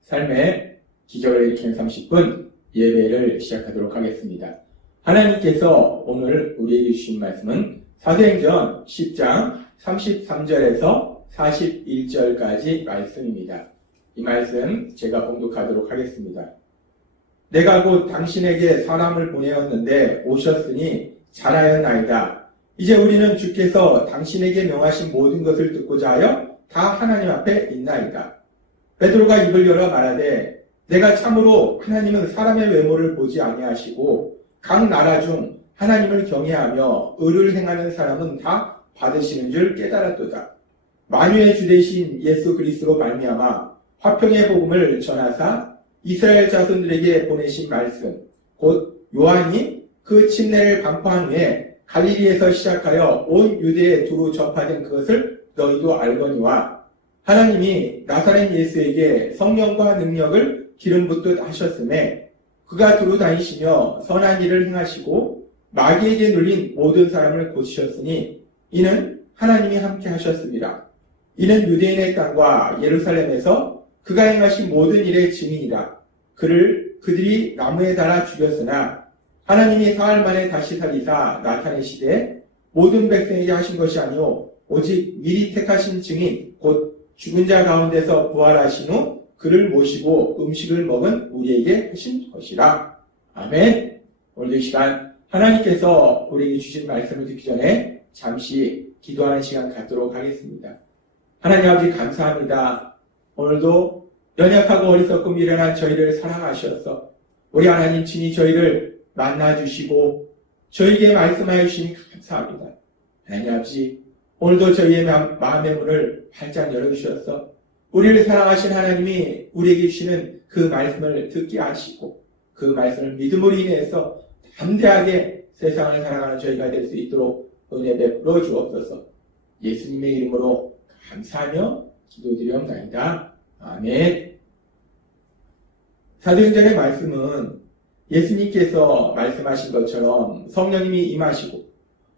삶의 기적을 일으키는 30분 예배를 시작하도록 하겠습니다. 하나님께서 오늘 우리에게 주신 말씀은 사도행전 10장 33절에서 41절까지 말씀입니다. 이 말씀 제가 봉독하도록 하겠습니다. 내가 곧 당신에게 사람을 보내었는데 오셨으니 잘하였나이다. 이제 우리는 주께서 당신에게 명하신 모든 것을 듣고자 하여 다 하나님 앞에 있나이다. 베드로가 입을 열어 말하되 내가 참으로 하나님은 사람의 외모를 보지 아니하시고 각 나라 중 하나님을 경외하며 의를 행하는 사람은 다 받으시는 줄 깨달았도다. 만유의 주 되신 예수 그리스도로 말미암아 화평의 복음을 전하사 이스라엘 자손들에게 보내신 말씀 곧 요한이 그 침례를 반포한 후에 갈릴리에서 시작하여 온 유대에 두루 전파된 그것을 너희도 알거니와 하나님이 나사렛 예수에게 성령과 능력을 기름 붓듯 하셨음에 그가 두루 다니시며 선한 일을 행하시고 마귀에게 눌린 모든 사람을 고치셨으니 이는 하나님이 함께 하셨습니다. 이는 유대인의 땅과 예루살렘에서 그가 행하신 모든 일의 증인이라. 그들이 나무에 달아 죽였으나 하나님이 사흘 만에 다시 살리사 나타내시되 모든 백성에게 하신 것이 아니오 오직 미리 택하신 증인 곧 죽은 자 가운데서 부활하신 후 그를 모시고 음식을 먹은 우리에게 하신 것이라. 아멘. 오늘 이 시간 하나님께서 우리에게 주신 말씀을 듣기 전에 잠시 기도하는 시간 갖도록 하겠습니다. 하나님 아버지 감사합니다. 오늘도 연약하고 어리석고 미련한 저희를 사랑하셔서 우리 하나님 친히 저희를 만나주시고 저희에게 말씀하여 주시니 감사합니다. 하나님 아버지 오늘도 저희의 마음의 문을 활짝 열어주셔서 우리를 사랑하신 하나님이 우리에게 주시는 그 말씀을 듣게 하시고 그 말씀을 믿음으로 인해서 담대하게 세상을 살아가는 저희가 될 수 있도록 은혜 베풀어 주옵소서. 예수님의 이름으로 감사하며 기도드리옵나이다. 아멘. 사도행전의 말씀은 예수님께서 말씀하신 것처럼 성령님이 임하시고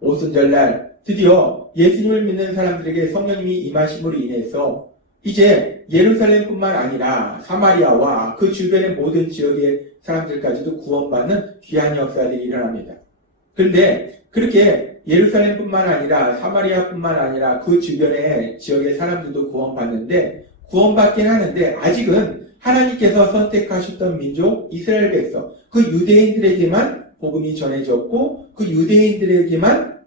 오순절날 드디어 예수님을 믿는 사람들에게 성령님이 임하심으로 인해서 이제 예루살렘뿐만 아니라 사마리아와 그 주변의 모든 지역의 사람들까지도 구원받는 귀한 역사들이 일어납니다. 그런데 그렇게 예루살렘뿐만 아니라 사마리아뿐만 아니라 그 주변의 지역의 사람들도 구원받는데 구원받긴 하는데 아직은 하나님께서 선택하셨던 민족 이스라엘 백성 그 유대인들에게만 복음이 전해졌고 그 유대인들에게만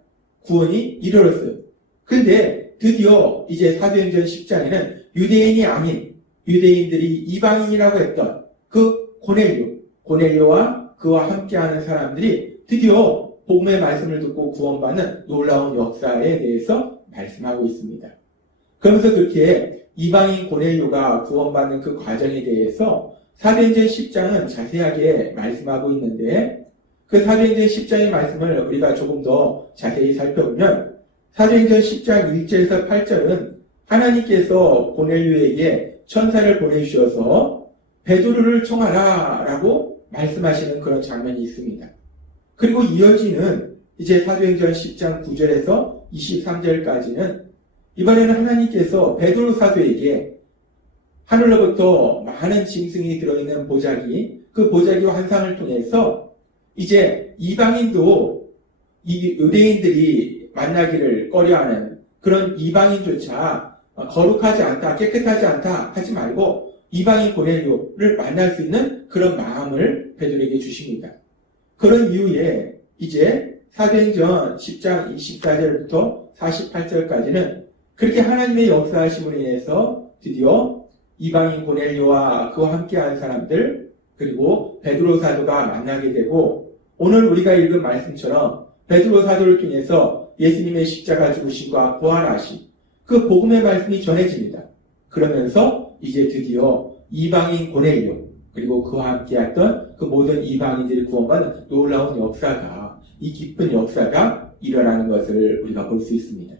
구원이 이르렀어요. 근데 드디어 이제 사도행전 10장에는 유대인이 아닌 유대인들이 이방인이라고 했던 그 고넬료와 그와 함께하는 사람들이 드디어 복음의 말씀을 듣고 구원받는 놀라운 역사에 대해서 말씀하고 있습니다. 그러면서 그렇게 이방인 고넬료가 구원받는 그 과정에 대해서 사도행전 10장은 자세하게 말씀하고 있는데 그 사도행전 10장의 말씀을 우리가 조금 더 자세히 살펴보면 사도행전 10장 1절에서 8절은 하나님께서 고넬료에게 천사를 보내주셔서 베드로를 청하라 라고 말씀하시는 그런 장면이 있습니다. 그리고 이어지는 이제 사도행전 10장 9절에서 23절까지는 이번에는 하나님께서 베드로 사도에게 하늘로부터 많은 짐승이 들어있는 보자기 그 보자기와 환상을 통해서 이제 이방인도 이 유대인들이 만나기를 꺼려하는 그런 이방인조차 거룩하지 않다, 깨끗하지 않다 하지 말고 이방인 고넬료를 만날 수 있는 그런 마음을 베드로에게 주십니다. 그런 이후에 이제 사도행전 10장 24절부터 48절까지는 그렇게 하나님의 역사하심으로 인해서 드디어 이방인 고넬료와 그와 함께한 사람들 그리고 베드로 사도가 만나게 되고 오늘 우리가 읽은 말씀처럼 베드로 사도를 통해서 예수님의 십자가 죽으심과 부활하심 그 복음의 말씀이 전해집니다. 그러면서 이제 드디어 이방인 고넬료 그리고 그와 함께했던 그 모든 이방인들이 구원받는 놀라운 역사가 이 기쁜 역사가 일어나는 것을 우리가 볼 수 있습니다.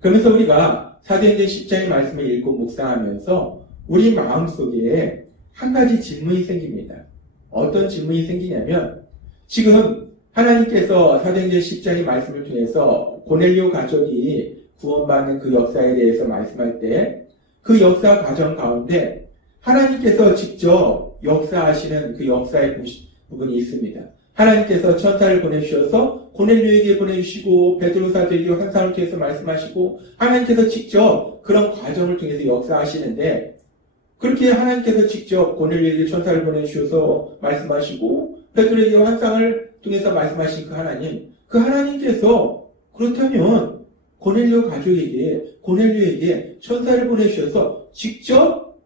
그러면서 우리가 사도행전 10장의 말씀을 읽고 묵상하면서 우리 마음속에 한 가지 질문이 생깁니다. 어떤 질문이 생기냐면 지금 하나님께서 사도행전 10장의 말씀을 통해서 고넬료 가족이 구원받는 그 역사에 대해서 말씀할 때 그 역사 과정 가운데 하나님께서 직접 역사하시는 그 역사의 부분이 있습니다. 하나님께서 천사를 보내주셔서 고넬료에게 보내주시고 베드로 사도에게 환상을 통해서 말씀하시고 하나님께서 직접 그런 과정을 통해서 역사하시는데 그렇게 하나님께서 직접 고넬료에게 천사를 보내주셔서 말씀하시고 베드로에게 환상을 통해서 말씀하신 그 하나님께서 그렇다면 고넬료에게 천사를 보내주셔서 직접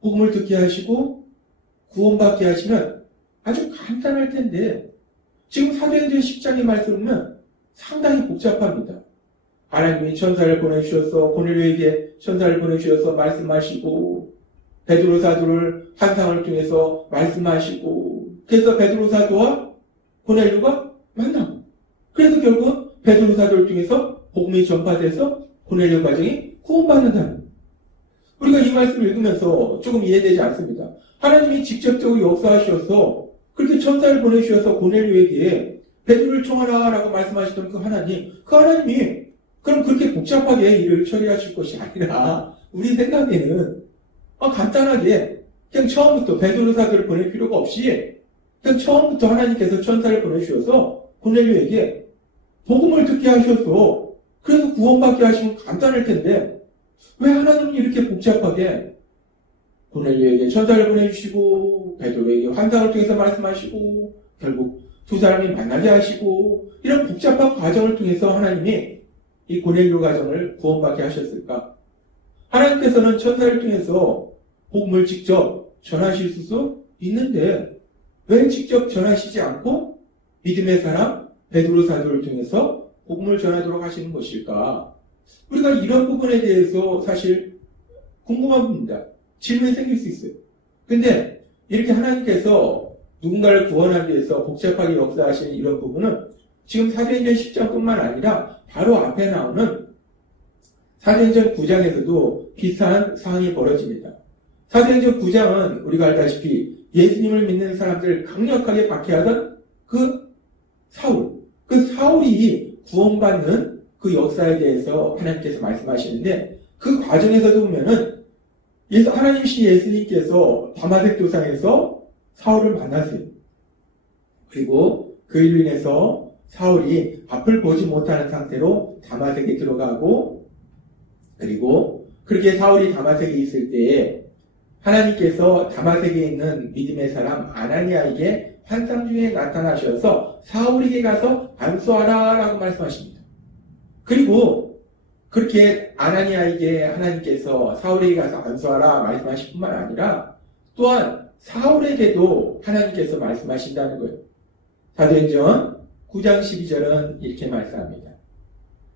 복음을 듣게 하시고 구원받게 하시면 아주 간단할 텐데 지금 사도행전 10장의 말씀은 상당히 복잡합니다. 하나님이 천사를 보내주셔서 고넬료에게 천사를 보내주셔서 말씀하시고 베드로 사도를 환상을 통해서 말씀하시고 그래서 베드로 사도와 고넬료가 만나고 그래서 결국 베드로 사도를 통해서 복음이 전파돼서 고넬료 가정이 구원받는다는 우리가 이 말씀을 읽으면서 조금 이해되지 않습니다. 하나님이 직접적으로 역사하셔서 그렇게 천사를 보내주셔서 고넬료에게 베드로를 청하라라고 말씀하시던 그 하나님이 그럼 그렇게 복잡하게 일을 처리하실 것이 아니라 우리 생각에는 간단하게 그냥 처음부터 베드로 사도를 보낼 필요가 없이 그냥 처음부터 하나님께서 천사를 보내주셔서 고넬료에게 복음을 듣게 하셔서 그래서 구원받게 하시면 간단할 텐데 왜 하나님이 이렇게 복잡하게 고넬료에게 천사를 보내주시고 베드로에게 환상을 통해서 말씀하시고 결국 두 사람이 만나게 하시고 이런 복잡한 과정을 통해서 하나님이 이 고넬료 가정을 구원받게 하셨을까? 하나님께서는 천사를 통해서 복음을 직접 전하실 수 있는데 왜 직접 전하시지 않고 믿음의 사람 베드로 사도를 통해서 복음을 전하도록 하시는 것일까? 우리가 이런 부분에 대해서 사실 궁금합니다. 질문이 생길 수 있어요. 근데 이렇게 하나님께서 누군가를 구원하기 위해서 복잡하게 역사하시는 이런 부분은 지금 사도행전 10장뿐만 아니라 바로 앞에 나오는 사도행전 9장에서도 비슷한 상황이 벌어집니다. 사도행전 9장은 우리가 알다시피 예수님을 믿는 사람들을 강력하게 박해하던 그 사울이 구원받는 그 역사에 대해서 하나님께서 말씀하시는데 그 과정에서도 보면은 하나님이신 예수님께서 다마섹 도상에서 사울을 만나세요. 그리고 그 일로 인해서 사울이 앞을 보지 못하는 상태로 다마섹에 들어가고 그리고 그렇게 사울이 다마섹에 있을 때에 하나님께서 다마섹에 있는 믿음의 사람 아나니아에게 환상 중에 나타나셔서 사울에게 가서 안수하라 라고 말씀하십니다. 그리고 그렇게 아나니아에게 하나님께서 사울에게 가서 안수하라 말씀하실 뿐만 아니라 또한 사울에게도 하나님께서 말씀하신다는 거예요. 사도행전 9장 12절은 이렇게 말씀합니다.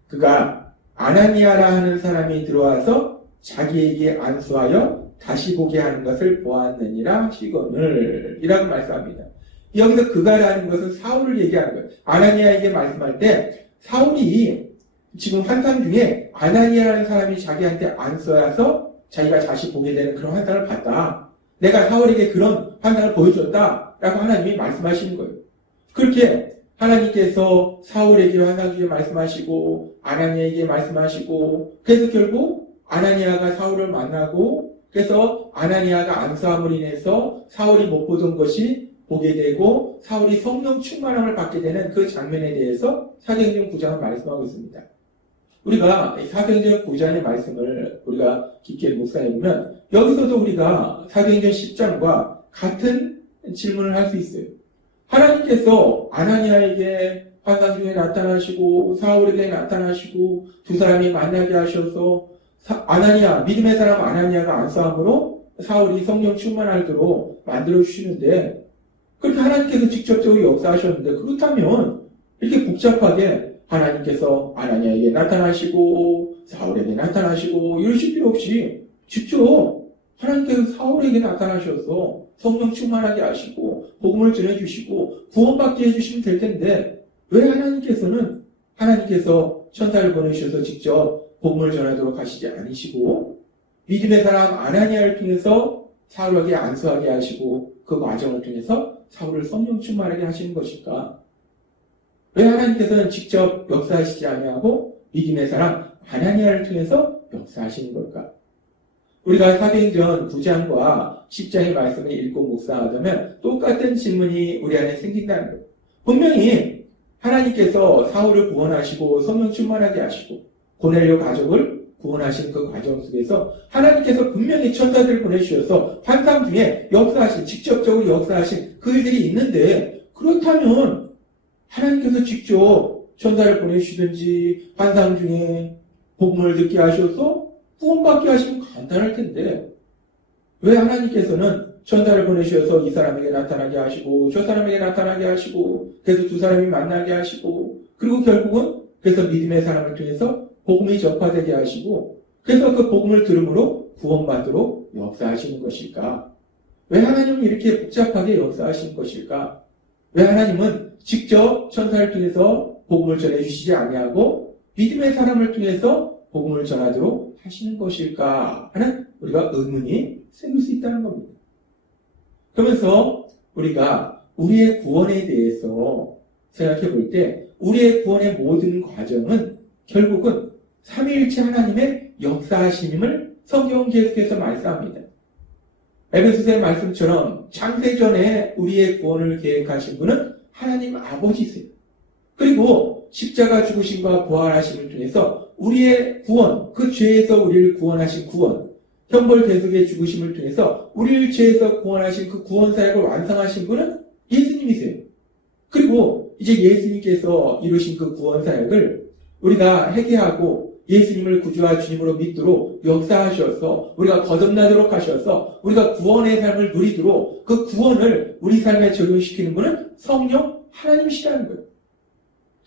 그가 아나니아라 하는 사람이 들어와서 자기에게 안수하여 다시 보게 하는 것을 보았느니라 하시거늘 이라고 말씀합니다. 여기서 그가라는 것은 사울을 얘기하는 거예요. 아나니아에게 말씀할 때 사울이 지금 환상 중에 아나니아라는 사람이 자기한테 안수하여서 자기가 다시 보게 되는 그런 환상을 봤다. 내가 사울에게 그런 환상을 보여줬다 라고 하나님이 말씀하시는 거예요. 그렇게 하나님께서 사울에게 환상 중에 말씀하시고 아나니아에게 말씀하시고 그래서 결국 아나니아가 사울을 만나고 그래서 아나니아가 안수함으로 인해서 사울이 못 보던 것이 보게 되고 사울이 성령 충만함을 받게 되는 그 장면에 대해서 사도행전 9장은 말씀하고 있습니다. 우리가 사도행전 9장의 말씀을 우리가 깊게 묵상해보면 여기서도 우리가 사도행전 10장과 같은 질문을 할 수 있어요. 하나님께서 아나니아에게 환상 중에 나타나시고 사울에게 나타나시고 두 사람이 만나게 하셔서 아나니아, 믿음의 사람 아나니아가 안수함으로 사울이 성령 충만하도록 만들어주시는데 그렇게 하나님께서 직접적으로 역사하셨는데 그렇다면 이렇게 복잡하게 하나님께서 아나니아에게 나타나시고 사울에게 나타나시고 이러실 필요 없이 직접 하나님께서 사울에게 나타나셔서 성령 충만하게 하시고 복음을 전해주시고 구원받게 해주시면 될 텐데 왜 하나님께서 천사를 보내주셔서 직접 복음을 전하도록 하시지 않으시고 믿음의 사람 아나니아를 통해서 사울에게 안수하게 하시고 그 과정을 통해서 사울을 성령 충만하게 하시는 것일까? 왜 하나님께서는 직접 역사하시지 아니하고 믿음의 사람 아나니아를 통해서 역사하시는 걸까? 우리가 사도행전 9장과 10장의 말씀을 읽고 묵상하자면 똑같은 질문이 우리 안에 생긴다는 거예요. 분명히 하나님께서 사울을 구원하시고 성령 충만하게 하시고 고넬료 가족을 구원하신 그 과정 속에서 하나님께서 분명히 천사들을 보내주셔서 환상 중에 역사하신, 직접적으로 역사하신 그 일들이 있는데, 그렇다면 하나님께서 직접 천사를 보내주시든지 환상 중에 복음을 듣게 하셔서 구원받게 하시면 간단할 텐데, 왜 하나님께서는 천사를 보내주셔서 이 사람에게 나타나게 하시고 저 사람에게 나타나게 하시고 그래서 두 사람이 만나게 하시고 그리고 결국은 그래서 믿음의 사람을 통해서 복음이 전파되게 하시고 그래서 그 복음을 들음으로 구원받도록 역사하시는 것일까? 왜 하나님은 이렇게 복잡하게 역사하시는 것일까? 왜 하나님은 직접 천사를 통해서 복음을 전해주시지 아니하고 믿음의 사람을 통해서 복음을 전하도록 하시는 것일까 하는 우리가 의문이 생길 수 있다는 겁니다. 그러면서 우리가 우리의 구원에 대해서 생각해 볼 때 우리의 구원의 모든 과정은 결국은 삼위일체 하나님의 역사하심을 성경은 계속해서 말씀합니다. 에베소서의 말씀처럼 창세전에 우리의 구원을 계획하신 분은 하나님 아버지세요. 그리고 십자가 죽으심과 부활하심을 통해서 우리의 구원, 그 죄에서 우리를 구원하신 구원, 형벌 대속의 죽으심을 통해서 우리를 죄에서 구원하신 그 구원 사역을 완성하신 분은 예수님이세요. 그리고 이제 예수님께서 이루신 그 구원 사역을 우리가 회개하고 예수님을 구주와 주님으로 믿도록 역사하셔서 우리가 거듭나도록 하셔서 우리가 구원의 삶을 누리도록 그 구원을 우리 삶에 적용시키는 분은 성령 하나님이시라는 거예요.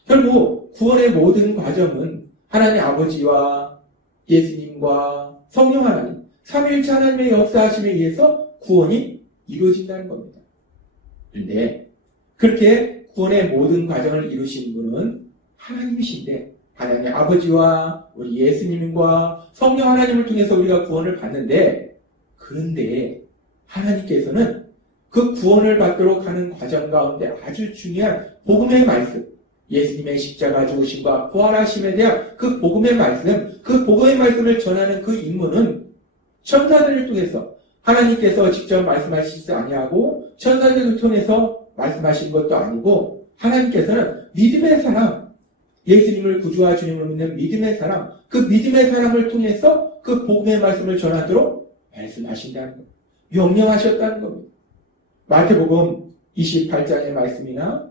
결국 구원의 모든 과정은 하나님 아버지와 예수님과 성령 하나님, 삼위일체 하나님의 역사하심에 의해서 구원이 이루어진다는 겁니다. 그런데 그렇게 구원의 모든 과정을 이루신 분은 하나님이신데 하나님 아버지와 우리 예수님과 성령 하나님을 통해서 우리가 구원을 받는데, 그런데 하나님께서는 그 구원을 받도록 하는 과정 가운데 아주 중요한 복음의 말씀, 예수님의 십자가 죽으심과 부활하심에 대한 그 복음의 말씀, 그 복음의 말씀을 전하는 그 임무는 천사들을 통해서 하나님께서 직접 말씀하시지 아니하고 천사들을 통해서 말씀하신 것도 아니고 하나님께서는 믿음의 사람, 예수님을 구주와 주님을 믿는 믿음의 사람, 그 믿음의 사람을 통해서 그 복음의 말씀을 전하도록 말씀하신다는 겁니다. 명령하셨다는 겁니다. 마태복음 28장의 말씀이나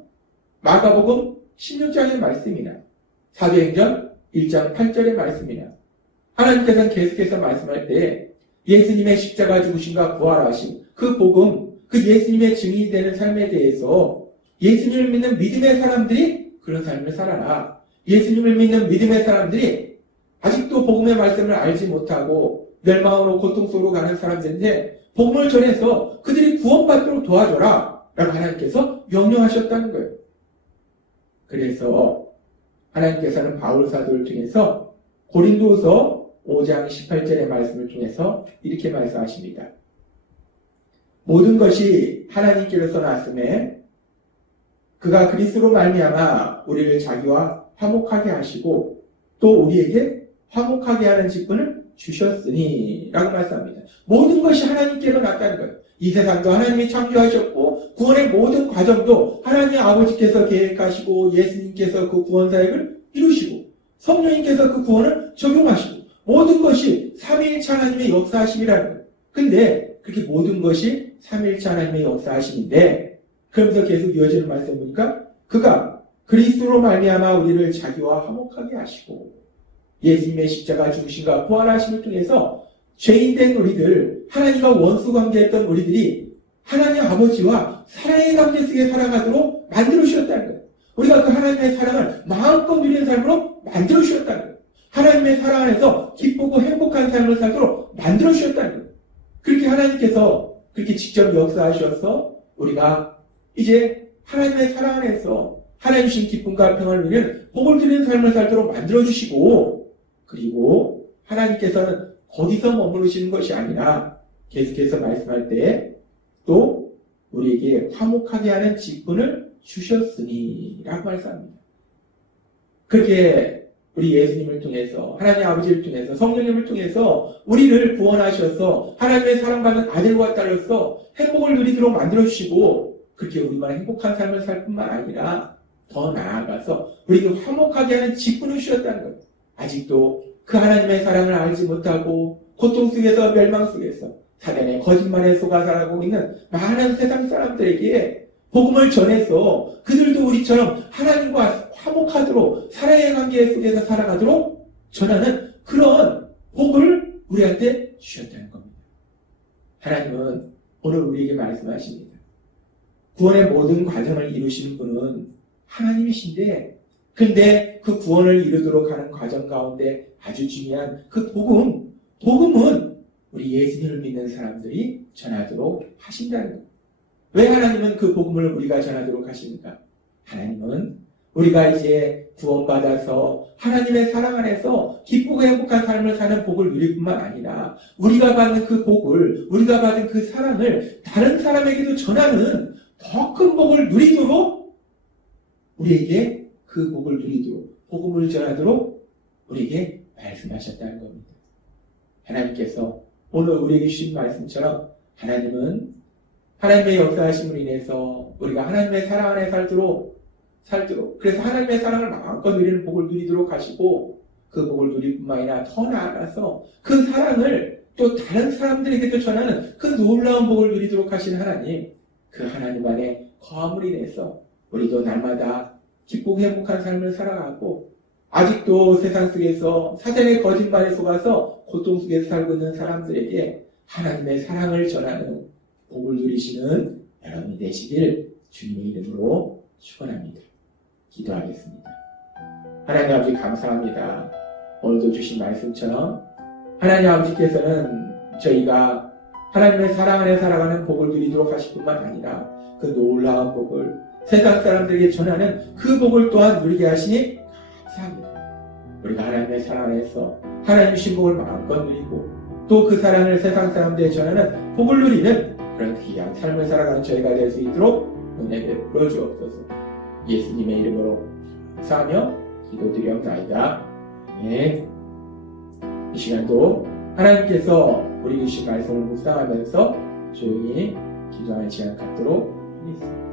마가복음 16장의 말씀이나 사도행전 1장 8절의 말씀이나 하나님께서는 계속해서 말씀할 때 예수님의 십자가 죽으심과 부활하심, 그 복음, 그 예수님의 증인이 되는 삶에 대해서 예수님을 믿는 믿음의 사람들이 그런 삶을 살아라. 예수님을 믿는 믿음의 사람들이 아직도 복음의 말씀을 알지 못하고 멸망으로 고통 속으로 가는 사람들인데 복음을 전해서 그들이 구원받도록 도와줘라 라고 하나님께서 명령하셨다는 거예요. 그래서 하나님께서는 바울 사도를 통해서 고린도서 5장 18절의 말씀을 통해서 이렇게 말씀하십니다. 모든 것이 하나님께로서 났음에 그가 그리스도로 말미암아 우리를 자기와 화목하게 하시고 또 우리에게 화목하게 하는 직분을 주셨으니 라고 말씀합니다. 모든 것이 하나님께로 났다는 거예요. 이 세상도 하나님이 창조하셨고 구원의 모든 과정도 하나님 아버지께서 계획하시고 예수님께서 그 구원 사역을 이루시고 성령님께서 그 구원을 적용하시고 모든 것이 삼위일체 하나님의 역사하심이라는 거예요. 근데 그렇게 모든 것이 삼위일체 하나님의 역사하심인데 그러면서 계속 이어지는 말씀 보니까 그가 그리스도로 말미암아 우리를 자기와 화목하게 하시고 예수님의 십자가 죽으심과 부활하심을 통해서 죄인된 우리들, 하나님과 원수 관계했던 우리들이 하나님 아버지와 사랑의 관계 속에 살아가도록 만들어 주셨다는 거예요. 우리가 그 하나님의 사랑을 마음껏 누리는 삶으로 만들어 주셨다는 거예요. 하나님의 사랑 안에서 기쁘고 행복한 삶을 살도록 만들어 주셨다는 거예요. 그렇게 하나님께서 그렇게 직접 역사하셔서 우리가 이제 하나님의 사랑 안에서 하나님 주신 기쁨과 평안을 누리는 복을 드리는 삶을 살도록 만들어 주시고, 그리고 하나님께서는 거기서 머무르시는 것이 아니라 계속해서 말씀할 때 또 우리에게 화목하게 하는 직분을 주셨으니 라고 말씀합니다. 그렇게 우리 예수님을 통해서 하나님 아버지를 통해서 성령님을 통해서 우리를 구원하셔서 하나님의 사랑받는 아들과 딸로서 행복을 누리도록 만들어주시고 그렇게 우리만 행복한 삶을 살 뿐만 아니라 더 나아가서 우리에게 화목하게 하는 직분을 주셨다는 거예요. 아직도 그 하나님의 사랑을 알지 못하고 고통 속에서 멸망 속에서 사단의 거짓말에 속아 살아가고 있는 많은 세상 사람들에게 복음을 전해서 그들도 우리처럼 하나님과 화목하도록 사랑의 관계 속에서 살아가도록 전하는 그런 복을 우리한테 주셨다는 겁니다. 하나님은 오늘 우리에게 말씀하십니다. 구원의 모든 과정을 이루시는 분은 하나님이신데 근데 그 구원을 이루도록 하는 과정 가운데 아주 중요한 그 복음은 우리 예수님을 믿는 사람들이 전하도록 하신다는 겁니다. 왜 하나님은 그 복음을 우리가 전하도록 하십니까? 하나님은 우리가 이제 구원받아서 하나님의 사랑 안에서 기쁘고 행복한 삶을 사는 복을 누릴 뿐만 아니라 우리가 받는 그 복을, 우리가 받은 그 사랑을 다른 사람에게도 전하는 더 큰 복을 누리도록 우리에게 그 복을 누리도록 복음을 전하도록 우리에게 말씀하셨다는 겁니다. 하나님께서 오늘 우리에게 주신 말씀처럼 하나님은 하나님의 역사하심으로 인해서 우리가 하나님의 사랑 안에 살도록 그래서 하나님의 사랑을 마음껏 누리는 복을 누리도록 하시고 그 복을 누릴 뿐만 아니라 더 나아가서 그 사랑을 또 다른 사람들에게도 전하는 그 놀라운 복을 누리도록 하신 하나님, 그 하나님 안에 거함으로 인해서 우리도 날마다 기쁘고 행복한 삶을 살아가고 아직도 세상 속에서 사단의 거짓말에 속아서 고통 속에서 살고 있는 사람들에게 하나님의 사랑을 전하는 복을 누리시는 여러분이 되시길 주님의 이름으로 축원합니다. 기도하겠습니다. 하나님 아버지 감사합니다. 오늘도 주신 말씀처럼 하나님 아버지께서는 저희가 하나님의 사랑 안에 살아가는 복을 누리도록 하실 뿐만 아니라 그 놀라운 복을 세상 사람들에게 전하는 그 복을 또한 누리게 하시니 감사합니다. 우리가 하나님의 사랑 안에서 하나님 주신 복을 마음껏 누리고 또 그 사랑을 세상 사람들에게 전하는 복을 누리는 그런 귀한 삶을 살아가는 저희가 될 수 있도록 은혜 베풀어 주옵소서. 예수님의 이름으로 감사하며 기도드리옵나이다. 아멘. 이 시간도 하나님께서 우리 주신 말씀을 묵상하면서 조용히 기도하는 시간 갖도록 하겠습니다.